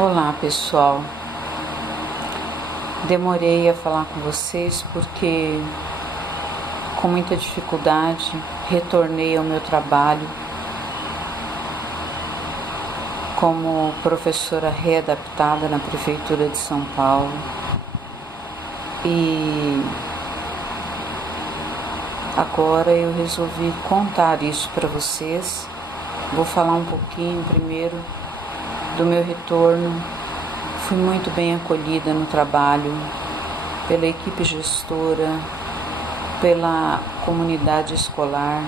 Olá pessoal, demorei a falar com vocês porque com muita dificuldade retornei ao meu trabalho como professora readaptada na Prefeitura de São Paulo e agora eu resolvi contar isso para vocês. Vou falar um pouquinho primeiro do meu retorno. Fui muito bem acolhida no trabalho, pela equipe gestora, pela comunidade escolar,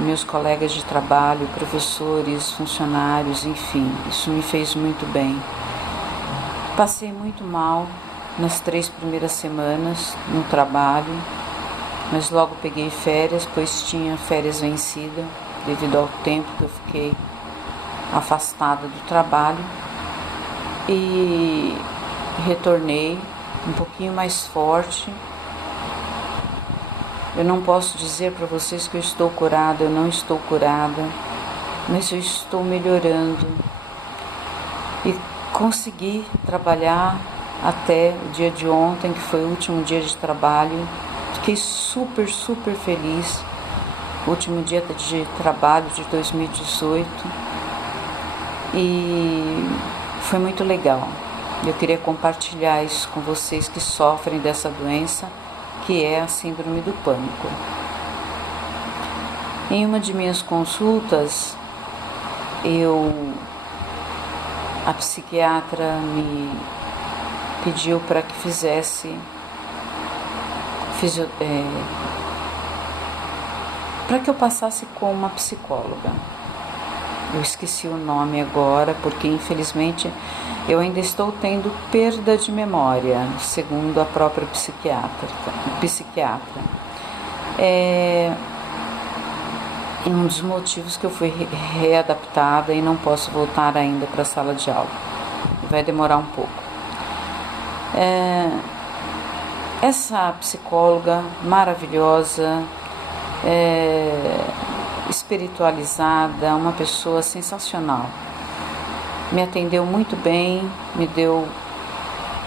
meus colegas de trabalho, professores, funcionários, enfim, isso me fez muito bem. Passei muito mal nas 3 primeiras semanas no trabalho, mas logo peguei férias, pois tinha férias vencidas devido ao tempo que eu fiquei afastada do trabalho e retornei um pouquinho mais forte. Eu não posso dizer para vocês que eu estou curada, eu não estou curada, mas eu estou melhorando e consegui trabalhar até o dia de ontem, que foi o último dia de trabalho. Fiquei super feliz, último dia de trabalho de 2018. E foi muito legal. Eu queria compartilhar isso com vocês que sofrem dessa doença, que é a síndrome do pânico. Em uma de minhas consultas, a psiquiatra me pediu para que fizesse para que eu passasse com uma psicóloga. Eu esqueci o nome agora, porque infelizmente eu ainda estou tendo perda de memória, segundo a própria psiquiatra. É um dos motivos que eu fui readaptada e não posso voltar ainda para a sala de aula. Vai demorar um pouco. Essa psicóloga maravilhosa, espiritualizada, uma pessoa sensacional. Me atendeu muito bem, me deu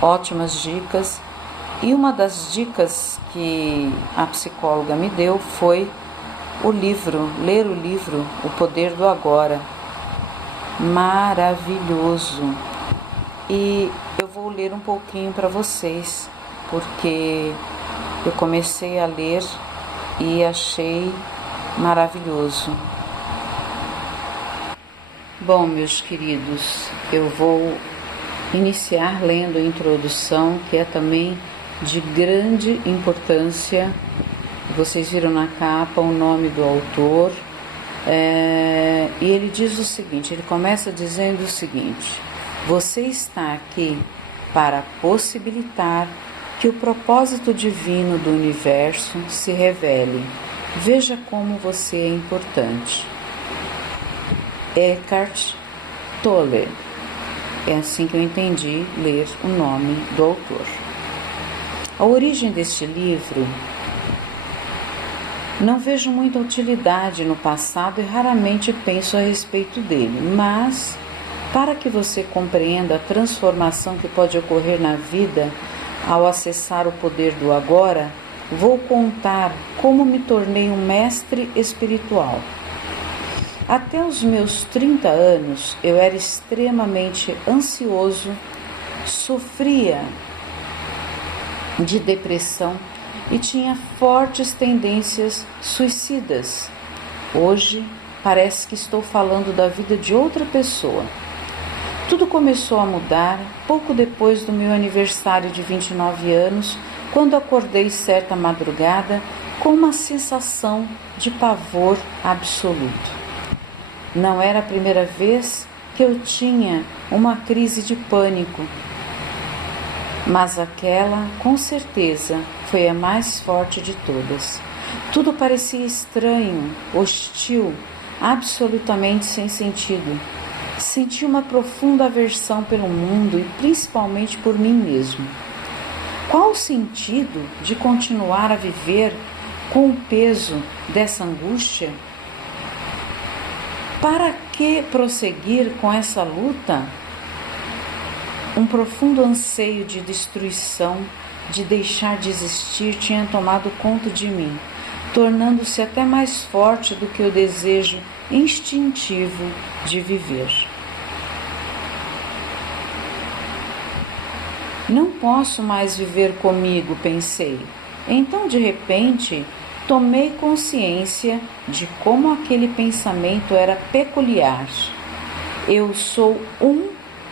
ótimas dicas e uma das dicas que a psicóloga me deu foi ler o livro O Poder do Agora. Maravilhoso. E eu vou ler um pouquinho para vocês, porque eu comecei a ler e achei maravilhoso. Bom, meus queridos, eu vou iniciar lendo a introdução, que é também de grande importância. Vocês viram na capa o nome do autor, e ele diz o seguinte, ele começa dizendo o seguinte: você está aqui para possibilitar que o propósito divino do universo se revele. Veja como você é importante. Eckhart Tolle. É assim que eu entendi ler o nome do autor. A origem deste livro, não vejo muita utilidade no passado e raramente penso a respeito dele, mas para que você compreenda a transformação que pode ocorrer na vida ao acessar o poder do agora, vou contar como me tornei um mestre espiritual. Até os meus 30 anos, eu era extremamente ansioso, sofria de depressão e tinha fortes tendências suicidas. Hoje, parece que estou falando da vida de outra pessoa. Tudo começou a mudar pouco depois do meu aniversário de 29 anos, quando acordei certa madrugada com uma sensação de pavor absoluto. Não era a primeira vez que eu tinha uma crise de pânico, mas aquela, com certeza, foi a mais forte de todas. Tudo parecia estranho, hostil, absolutamente sem sentido. Senti uma profunda aversão pelo mundo e principalmente por mim mesmo. Qual o sentido de continuar a viver com o peso dessa angústia? Para que prosseguir com essa luta? Um profundo anseio de destruição, de deixar de existir, tinha tomado conta de mim, tornando-se até mais forte do que o desejo instintivo de viver. Não posso mais viver comigo, pensei. Então, de repente, tomei consciência de como aquele pensamento era peculiar. Eu sou um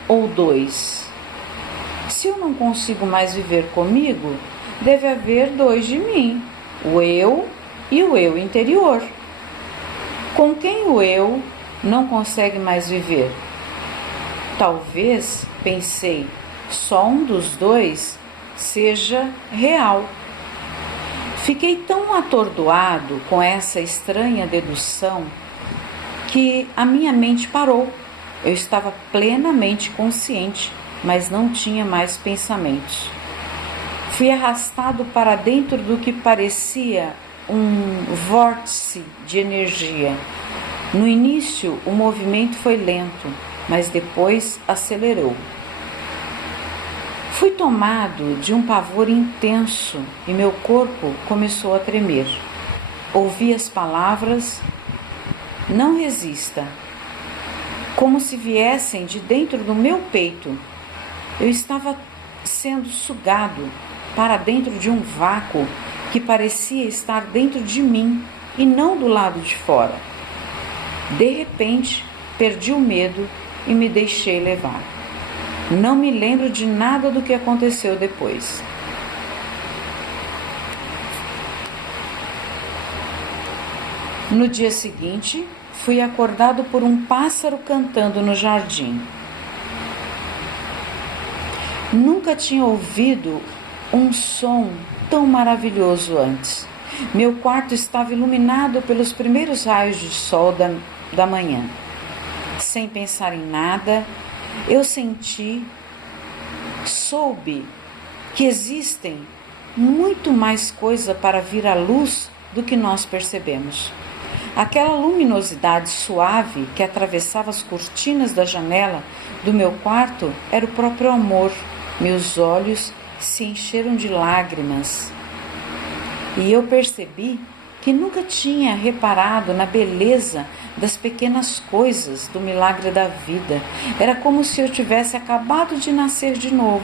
ou dois. Se eu não consigo mais viver comigo, deve haver dois de mim, o eu e o eu interior. Com quem o eu não consegue mais viver? Talvez, pensei, só um dos dois seja real. Fiquei tão atordoado com essa estranha dedução que a minha mente parou. Eu estava plenamente consciente, mas não tinha mais pensamentos. Fui arrastado para dentro do que parecia um vórtice de energia. No início, o movimento foi lento, mas depois acelerou. Fui tomado de um pavor intenso e meu corpo começou a tremer. Ouvi as palavras: "Não resista", como se viessem de dentro do meu peito. Eu estava sendo sugado para dentro de um vácuo que parecia estar dentro de mim e não do lado de fora. De repente, perdi o medo e me deixei levar. Não me lembro de nada do que aconteceu depois. No dia seguinte, fui acordado por um pássaro cantando no jardim. Nunca tinha ouvido um som tão maravilhoso antes. Meu quarto estava iluminado pelos primeiros raios de sol da manhã. Sem pensar em nada, eu soube que existem muito mais coisa para vir à luz do que nós percebemos. Aquela luminosidade suave que atravessava as cortinas da janela do meu quarto era o próprio amor. Meus olhos se encheram de lágrimas e eu percebi que nunca tinha reparado na beleza das pequenas coisas do milagre da vida. Era como se eu tivesse acabado de nascer de novo.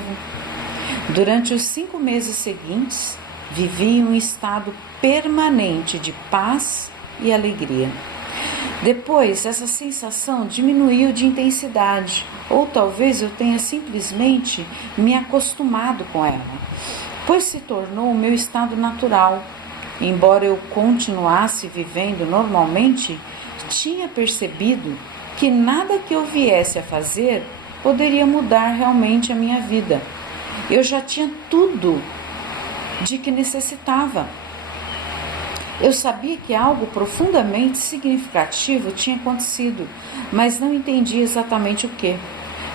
Durante os 5 meses seguintes, vivi em um estado permanente de paz e alegria. Depois, essa sensação diminuiu de intensidade, ou talvez eu tenha simplesmente me acostumado com ela, pois se tornou o meu estado natural. Embora eu continuasse vivendo normalmente, tinha percebido que nada que eu viesse a fazer poderia mudar realmente a minha vida. Eu já tinha tudo de que necessitava. Eu sabia que algo profundamente significativo tinha acontecido, mas não entendia exatamente o que.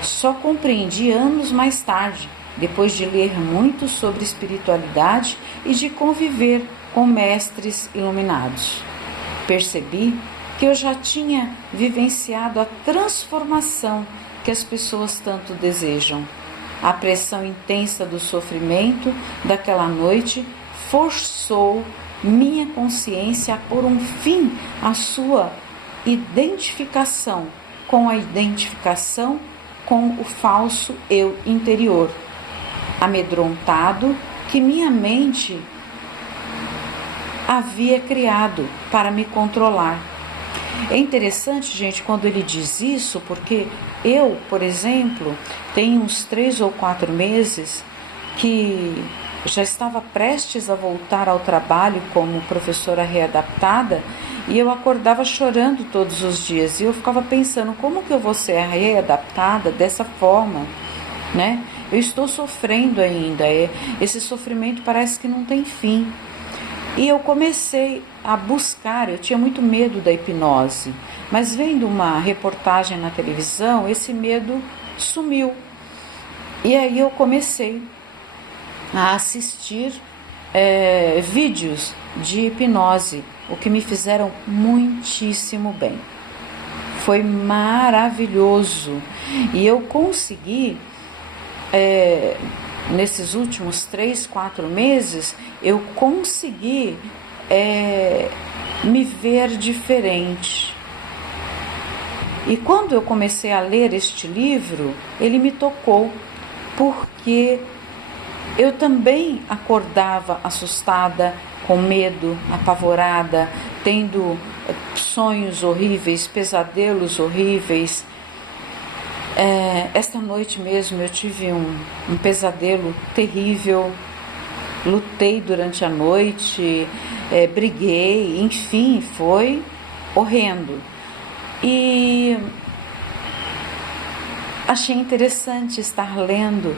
Só compreendi anos mais tarde, depois de ler muito sobre espiritualidade e de conviver com mestres iluminados. Percebi que eu já tinha vivenciado a transformação que as pessoas tanto desejam. A pressão intensa do sofrimento daquela noite forçou minha consciência a pôr um fim à sua identificação com a identificação com o falso eu interior, amedrontado que minha mente havia criado para me controlar. É interessante, gente, quando ele diz isso, porque eu, por exemplo, tenho uns 3 ou 4 meses que já estava prestes a voltar ao trabalho como professora readaptada e eu acordava chorando todos os dias. E eu ficava pensando, como que eu vou ser readaptada dessa forma, né? Eu estou sofrendo ainda, esse sofrimento parece que não tem fim. E eu comecei a buscar, eu tinha muito medo da hipnose, mas vendo uma reportagem na televisão, esse medo sumiu. E aí eu comecei a assistir vídeos de hipnose, o que me fizeram muitíssimo bem. Foi maravilhoso e eu consegui nesses últimos 3, 4 meses, eu consegui me ver diferente. E quando eu comecei a ler este livro, ele me tocou, porque eu também acordava assustada, com medo, apavorada, tendo sonhos horríveis, pesadelos horríveis. Esta noite mesmo eu tive um pesadelo terrível, lutei durante a noite, briguei, enfim, foi horrendo. E achei interessante estar lendo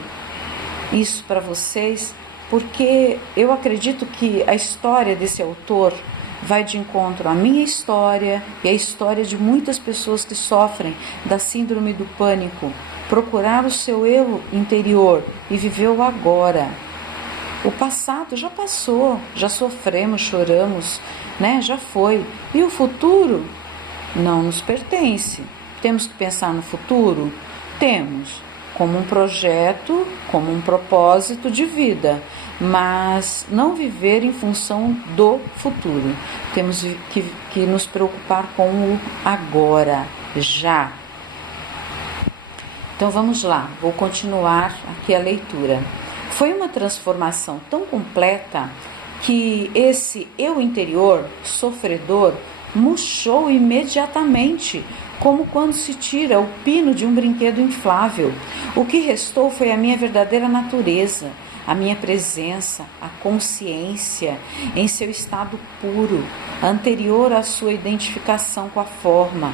isso para vocês, porque eu acredito que a história desse autor vai de encontro à minha história e à história de muitas pessoas que sofrem da síndrome do pânico. Procurar o seu eu interior e viver o agora. O passado já passou, já sofremos, choramos, né? Já foi. E o futuro não nos pertence. Temos que pensar no futuro? Temos, como um projeto, como um propósito de vida, mas não viver em função do futuro. Temos que nos preocupar com o agora, já. Então vamos lá, vou continuar aqui a leitura. Foi uma transformação tão completa que esse eu interior, sofredor, murchou imediatamente, como quando se tira o pino de um brinquedo inflável. O que restou foi a minha verdadeira natureza, a minha presença, a consciência em seu estado puro, anterior à sua identificação com a forma.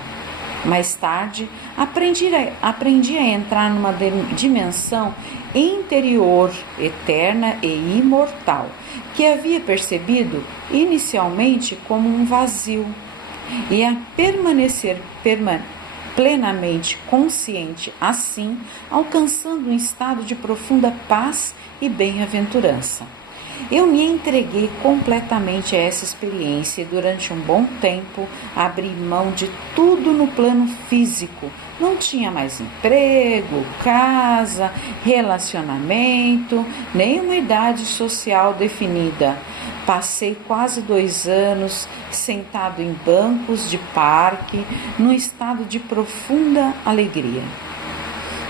Mais tarde, aprendi a entrar numa dimensão interior, eterna e imortal, que havia percebido inicialmente como um vazio, e a permanecer plenamente consciente assim, alcançando um estado de profunda paz e bem-aventurança. Eu me entreguei completamente a essa experiência e durante um bom tempo abri mão de tudo no plano físico. Não tinha mais emprego, casa, relacionamento, nem uma idade social definida. Passei quase 2 anos sentado em bancos de parque, num estado de profunda alegria.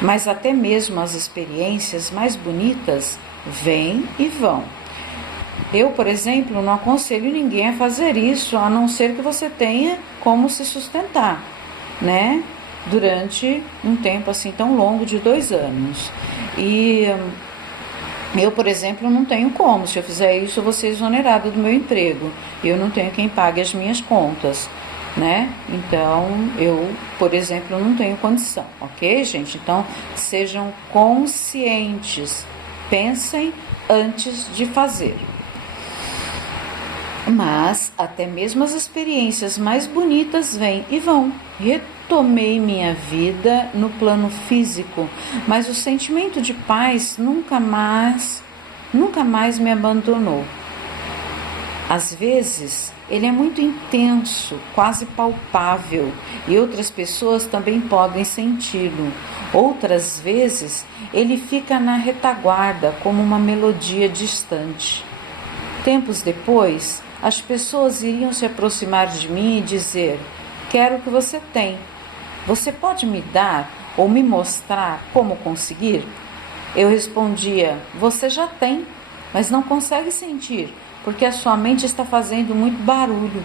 Mas até mesmo as experiências mais bonitas vêm e vão. Eu, por exemplo, não aconselho ninguém a fazer isso, a não ser que você tenha como se sustentar, né? Durante um tempo assim tão longo de 2 anos. E eu, por exemplo, não tenho como. Se eu fizer isso, eu vou ser exonerada do meu emprego. Eu não tenho quem pague as minhas contas, né? Então, eu, por exemplo, não tenho condição, ok, gente? Então, sejam conscientes. Pensem antes de fazer. Mas até mesmo as experiências mais bonitas vêm e vão. Retomei minha vida no plano físico, mas o sentimento de paz nunca mais me abandonou. Às vezes, ele é muito intenso, quase palpável, e outras pessoas também podem senti-lo. Outras vezes, ele fica na retaguarda, como uma melodia distante. Tempos depois, as pessoas iriam se aproximar de mim e dizer: quero o que você tem. Você pode me dar ou me mostrar como conseguir? Eu respondia: você já tem, mas não consegue sentir, porque a sua mente está fazendo muito barulho.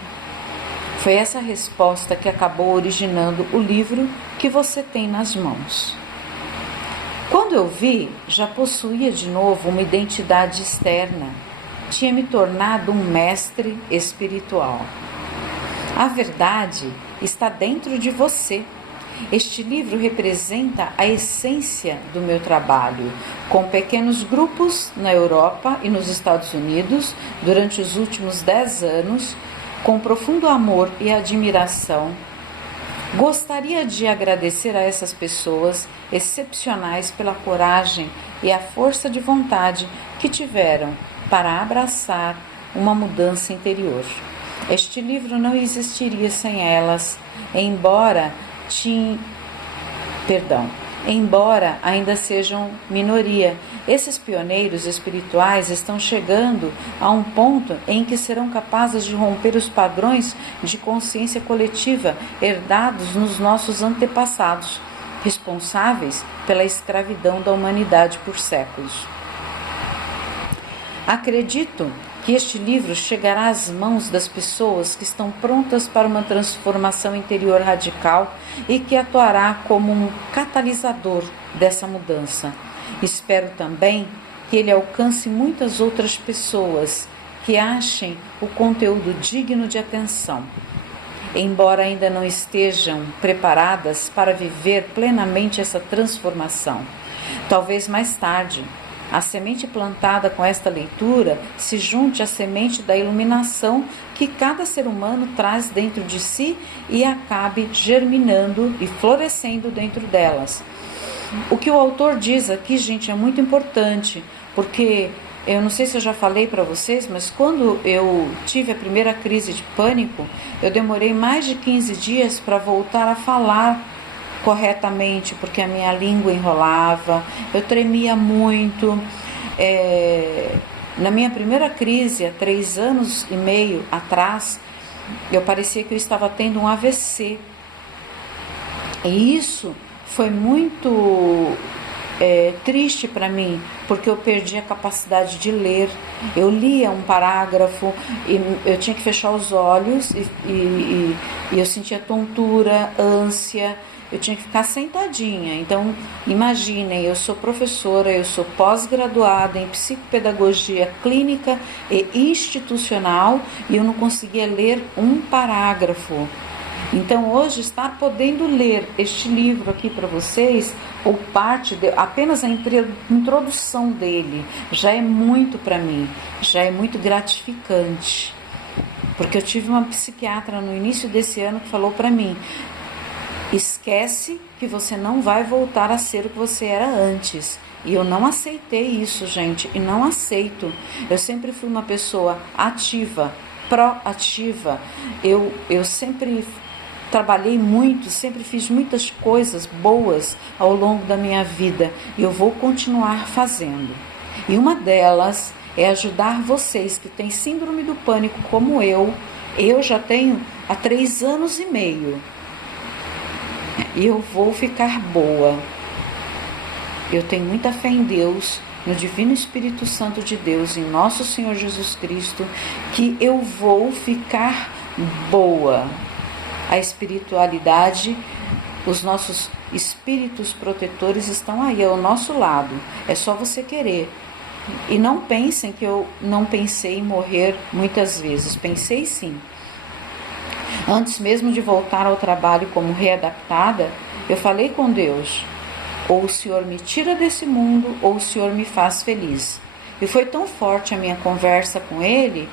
Foi essa resposta que acabou originando o livro que você tem nas mãos. Quando eu vi, já possuía de novo uma identidade externa. Tinha me tornado um mestre espiritual. A verdade está dentro de você. Este livro representa a essência do meu trabalho, com pequenos grupos na Europa e nos Estados Unidos durante os últimos 10 anos, com profundo amor e admiração. Gostaria de agradecer a essas pessoas excepcionais pela coragem e a força de vontade que tiveram para abraçar uma mudança interior. Este livro não existiria sem elas, embora embora ainda sejam minoria. Esses pioneiros espirituais estão chegando a um ponto em que serão capazes de romper os padrões de consciência coletiva herdados nos nossos antepassados, responsáveis pela escravidão da humanidade por séculos. Acredito que este livro chegará às mãos das pessoas que estão prontas para uma transformação interior radical e que atuará como um catalisador dessa mudança. Espero também que ele alcance muitas outras pessoas que achem o conteúdo digno de atenção, embora ainda não estejam preparadas para viver plenamente essa transformação. Talvez mais tarde, a semente plantada com esta leitura se junte à semente da iluminação que cada ser humano traz dentro de si e acabe germinando e florescendo dentro delas. O que o autor diz aqui, gente, é muito importante, porque eu não sei se eu já falei para vocês, mas quando eu tive a primeira crise de pânico, eu demorei mais de 15 dias para voltar a falar corretamente, porque a minha língua enrolava, eu tremia muito. Na minha primeira crise, há 3 anos e meio atrás, eu parecia que eu estava tendo um AVC. E isso foi muito triste para mim, porque eu perdi a capacidade de ler. Eu lia um parágrafo e eu tinha que fechar os olhos e eu sentia tontura, ânsia. Eu tinha que ficar sentadinha. Então, imaginem, eu sou professora, eu sou pós-graduada em psicopedagogia clínica e institucional e eu não conseguia ler um parágrafo. Então, hoje, estar podendo ler este livro aqui para vocês, ou apenas a introdução dele, já é muito para mim, já é muito gratificante. Porque eu tive uma psiquiatra no início desse ano que falou para mim: esquece que você não vai voltar a ser o que você era antes. E eu não aceitei isso, gente, e não aceito. Eu sempre fui uma pessoa ativa, proativa. Eu sempre trabalhei muito, sempre fiz muitas coisas boas ao longo da minha vida e eu vou continuar fazendo. E uma delas é ajudar vocês que têm síndrome do pânico como eu. Eu já tenho há 3 anos e meio. E eu vou ficar boa. Eu tenho muita fé em Deus, no Divino Espírito Santo de Deus, em nosso Senhor Jesus Cristo, que eu vou ficar boa. A espiritualidade, os nossos espíritos protetores estão aí ao nosso lado. É só você querer. E não pensem que eu não pensei em morrer muitas vezes. Pensei sim. Antes mesmo de voltar ao trabalho como readaptada, eu falei com Deus: ou o Senhor me tira desse mundo, ou o Senhor me faz feliz. E foi tão forte a minha conversa com Ele,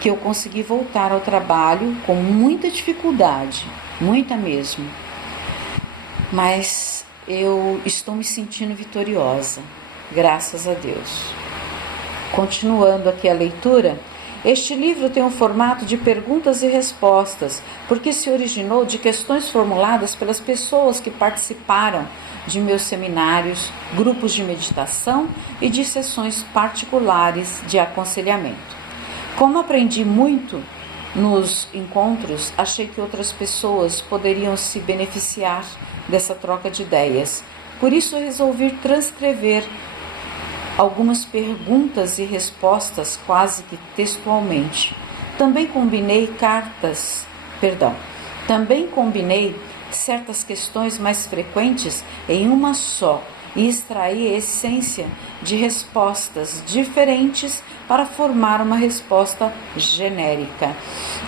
que eu consegui voltar ao trabalho com muita dificuldade, muita mesmo. Mas eu estou me sentindo vitoriosa, graças a Deus. Continuando aqui a leitura, este livro tem um formato de perguntas e respostas, porque se originou de questões formuladas pelas pessoas que participaram de meus seminários, grupos de meditação e de sessões particulares de aconselhamento. Como aprendi muito nos encontros, achei que outras pessoas poderiam se beneficiar dessa troca de ideias. Por isso resolvi transcrever algumas perguntas e respostas quase que textualmente. Também combinei certas questões mais frequentes em uma só e extraí a essência de respostas diferentes para formar uma resposta genérica.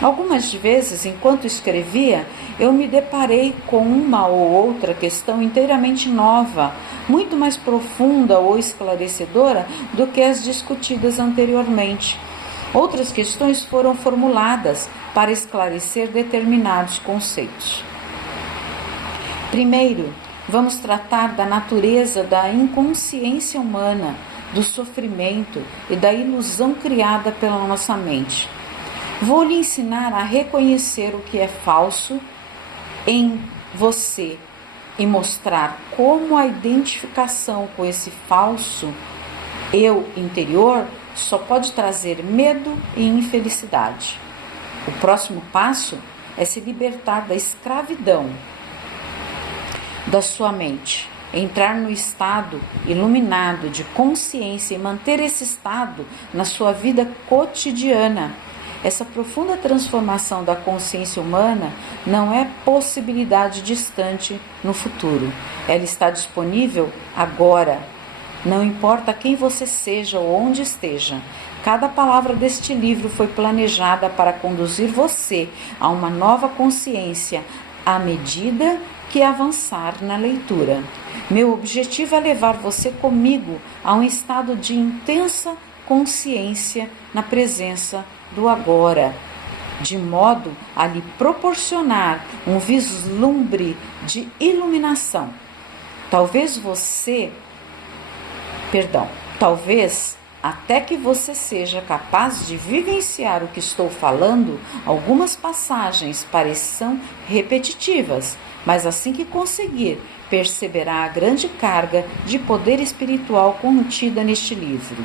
Algumas vezes, enquanto escrevia, eu me deparei com uma ou outra questão inteiramente nova, muito mais profunda ou esclarecedora do que as discutidas anteriormente. Outras questões foram formuladas para esclarecer determinados conceitos. Primeiro, vamos tratar da natureza da inconsciência humana, do sofrimento e da ilusão criada pela nossa mente. Vou lhe ensinar a reconhecer o que é falso em você e mostrar como a identificação com esse falso eu interior só pode trazer medo e infelicidade. O próximo passo é se libertar da escravidão da sua mente, entrar no estado iluminado de consciência e manter esse estado na sua vida cotidiana. Essa profunda transformação da consciência humana não é possibilidade distante no futuro. Ela está disponível agora. Não importa quem você seja ou onde esteja, cada palavra deste livro foi planejada para conduzir você a uma nova consciência à medida que avançar na leitura. Meu objetivo é levar você comigo a um estado de intensa consciência na presença do agora, de modo a lhe proporcionar um vislumbre de iluminação. Talvez até que você seja capaz de vivenciar o que estou falando, algumas passagens pareçam repetitivas, mas assim que conseguir, perceberá a grande carga de poder espiritual contida neste livro.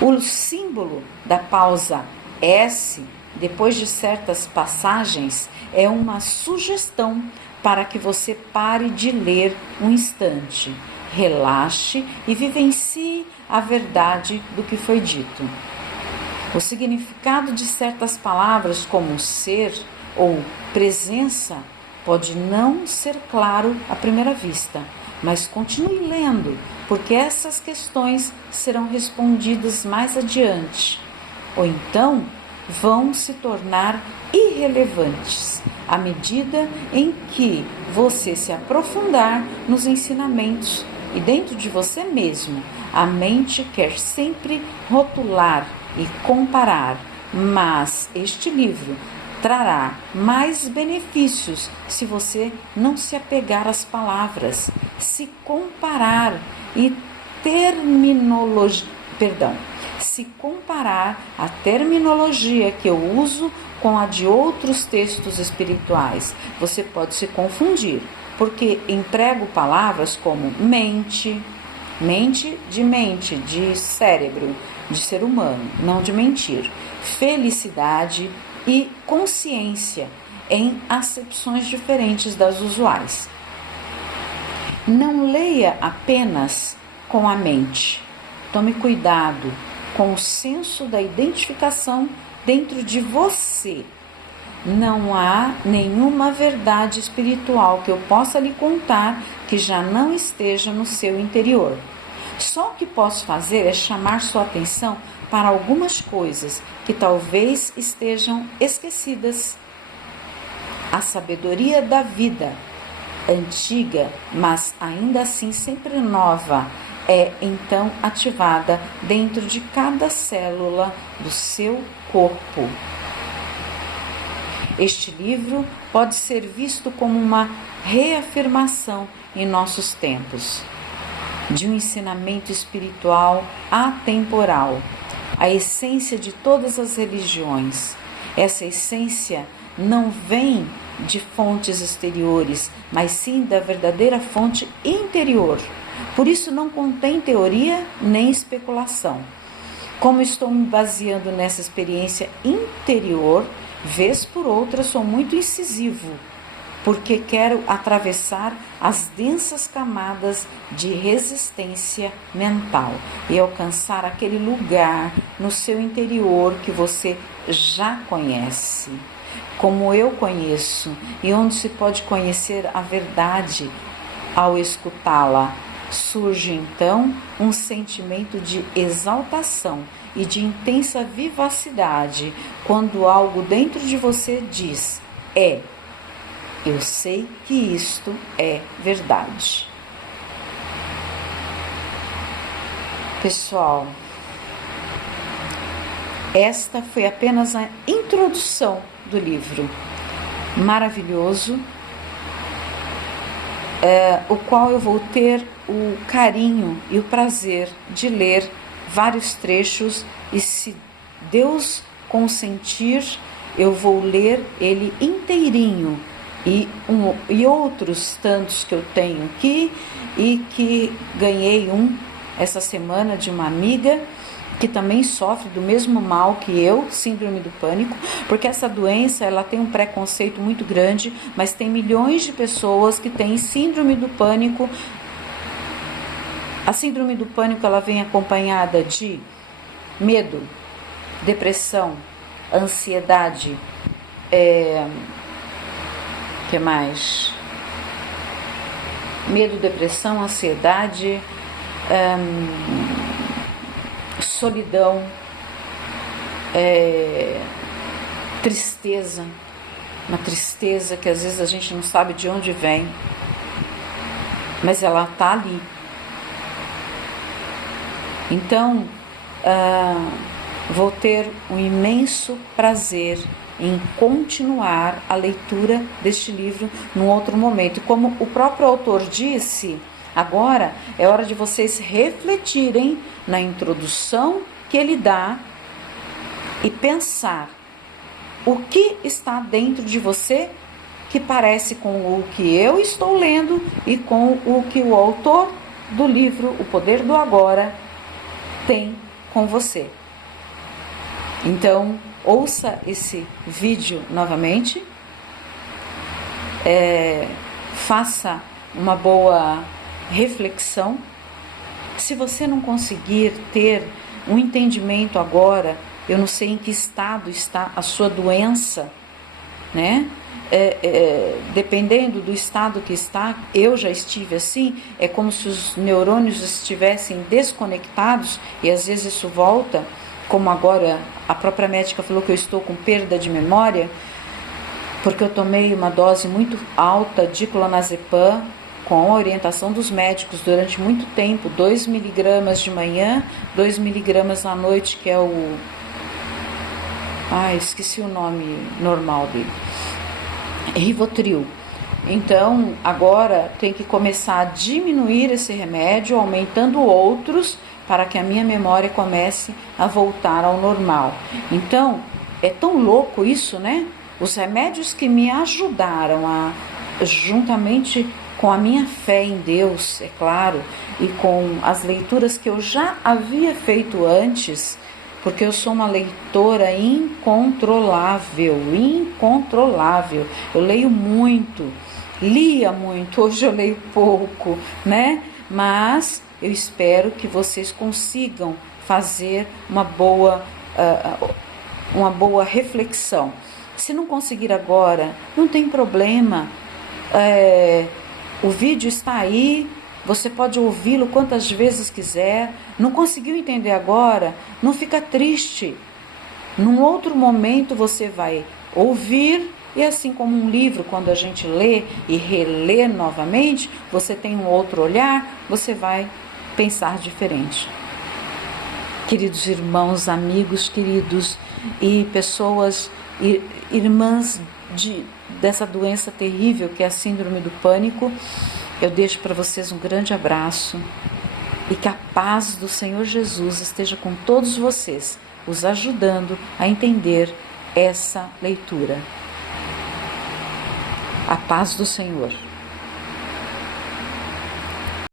O símbolo da pausa S, depois de certas passagens, é uma sugestão para que você pare de ler um instante, relaxe e vivencie a verdade do que foi dito. O significado de certas palavras, como ser ou presença, pode não ser claro à primeira vista, mas continue lendo, porque essas questões serão respondidas mais adiante, ou então vão se tornar irrelevantes à medida em que você se aprofundar nos ensinamentos. E dentro de você mesmo, a mente quer sempre rotular e comparar, mas este livro trará mais benefícios se você não se apegar às palavras, se comparar a terminologia que eu uso com a de outros textos espirituais. Você pode se confundir, porque emprego palavras como mente, de cérebro, de ser humano, não de mentir, felicidade e consciência em acepções diferentes das usuais. Não leia apenas com a mente. Tome cuidado com o senso da identificação dentro de você. Não há nenhuma verdade espiritual que eu possa lhe contar que já não esteja no seu interior. Só o que posso fazer é chamar sua atenção para algumas coisas que talvez estejam esquecidas. A sabedoria da vida, antiga, mas ainda assim sempre nova, é então ativada dentro de cada célula do seu corpo. Este livro pode ser visto como uma reafirmação em nossos tempos de um ensinamento espiritual atemporal, a essência de todas as religiões. Essa essência não vem de fontes exteriores, mas sim da verdadeira fonte interior. Por isso não contém teoria nem especulação. Como estou me baseando nessa experiência interior, vez por outra sou muito incisivo, porque quero atravessar as densas camadas de resistência mental e alcançar aquele lugar no seu interior que você já conhece, como eu conheço, e onde se pode conhecer a verdade ao escutá-la. Surge então um sentimento de exaltação e de intensa vivacidade quando algo dentro de você diz: eu sei que isto é verdade. Pessoal, esta foi apenas a introdução do livro maravilhoso, o qual eu vou ter o carinho e o prazer de ler vários trechos, e se Deus consentir, eu vou ler ele inteirinho e outros tantos que eu tenho aqui, e que ganhei essa semana de uma amiga que também sofre do mesmo mal que eu, síndrome do pânico, porque essa doença ela tem um preconceito muito grande, mas tem milhões de pessoas que têm síndrome do pânico. A síndrome do pânico ela vem acompanhada de medo, depressão, ansiedade, que mais? Medo, depressão, ansiedade, solidão, tristeza, uma tristeza que às vezes a gente não sabe de onde vem, mas ela está ali. Então, vou ter um imenso prazer em continuar a leitura deste livro num outro momento. E como o próprio autor disse, agora é hora de vocês refletirem na introdução que ele dá e pensar o que está dentro de você que parece com o que eu estou lendo e com o que o autor do livro O Poder do Agora tem com você. Então, ouça esse vídeo novamente, faça uma boa reflexão. Se você não conseguir ter um entendimento agora, eu não sei em que estado está a sua doença, né? Dependendo do estado que está, eu já estive assim, é como se os neurônios estivessem desconectados e às vezes isso volta, como agora a própria médica falou que eu estou com perda de memória, porque eu tomei uma dose muito alta de clonazepam com a orientação dos médicos durante muito tempo, 2 miligramas de manhã, 2 miligramas à noite, que é o... esqueci o nome normal dele. Rivotril. Então, agora tem que começar a diminuir esse remédio, aumentando outros, para que a minha memória comece a voltar ao normal. Então, é tão louco isso, né? Os remédios que me ajudaram juntamente com a minha fé em Deus, é claro, e com as leituras que eu já havia feito antes, porque eu sou uma leitora incontrolável. Eu leio muito, lia muito, hoje eu leio pouco, né? Mas eu espero que vocês consigam fazer uma boa reflexão. Se não conseguir agora, não tem problema. O vídeo está aí, você pode ouvi-lo quantas vezes quiser. Não conseguiu entender agora? Não fica triste. Num outro momento você vai ouvir, e assim como um livro, quando a gente lê e relê novamente, você tem um outro olhar, você vai pensar diferente. Queridos irmãos, amigos queridos e pessoas, irmãs dessa doença terrível que é a síndrome do pânico, eu deixo para vocês um grande abraço e que a paz do Senhor Jesus esteja com todos vocês, os ajudando a entender essa leitura. A paz do Senhor.